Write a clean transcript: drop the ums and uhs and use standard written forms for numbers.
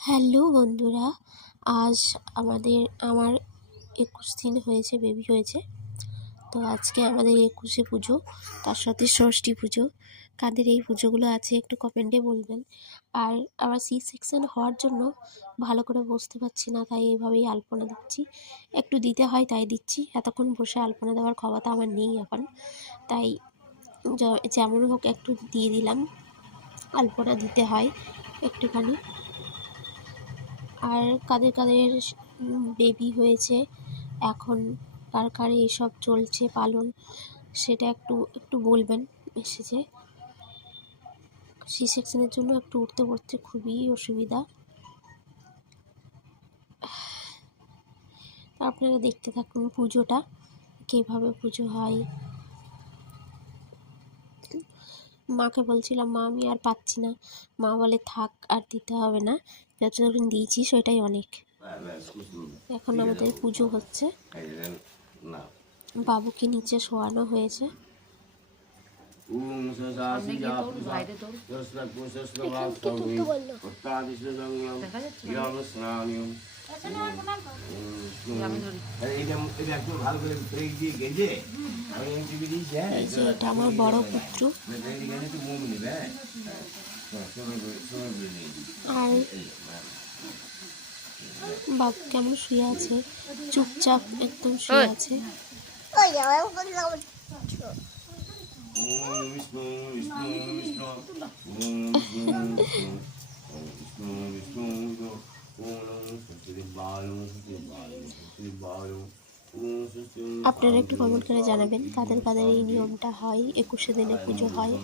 Hello বন্ধুরা, আজ আমার 21 দিন হয়েছে, বেবি হয়েছে। তো আজকে আমাদের 21শে পুজো, তার সাথে ষষ্ঠী পুজো। কাদের এই পুজোগুলো আছে একটু কমেন্টে বলবেন। আর আমার সি সেকশন হওয়ার জন্য ভালো করে বসতে পারছি না, তাই এইভাবেই আলপনা দিচ্ছি। একটু দিতে হয় তাই দিচ্ছি, এতক্ষণ বসে আলপনা দেওয়ার ক্ষমতা আমার নেই এখন, তাই যেমন হোক একটু দিয়ে দিলাম। আলপনা দিতে হয় একটুখানি। আর কাদের কাদের বেবি হয়েছে এখন, কার কার এসব চলছে পালন, সেটা একটু বলবেন মেসেজে। সি সেকশনের জন্য একটু উঠতে পড়তে খুবই অসুবিধা। আপনারা দেখতে থাকুন পুজোটা, কীভাবে পুজো হয়। মাকে বলছিলাম, মা আমি আর পাচ্ছি না। মা বলে থাক, আর দিতে হবে না, যতদিন দিয়েছি সেটাই অনেক। এখন আমাদের পুজো হচ্ছে, বাবুকে নিচে শোয়ানো হয়েছে। এটা আমার বড় পুত্র, আর বাবু কেমন শুয়ে আছে, চুপচাপ একদম শুয়ে আছে। আপনারা একটু কমেন্ট করে জানাবেন কাদের কাদের এই নিয়মটা হয়, 21শে দিনে পুজো হয়।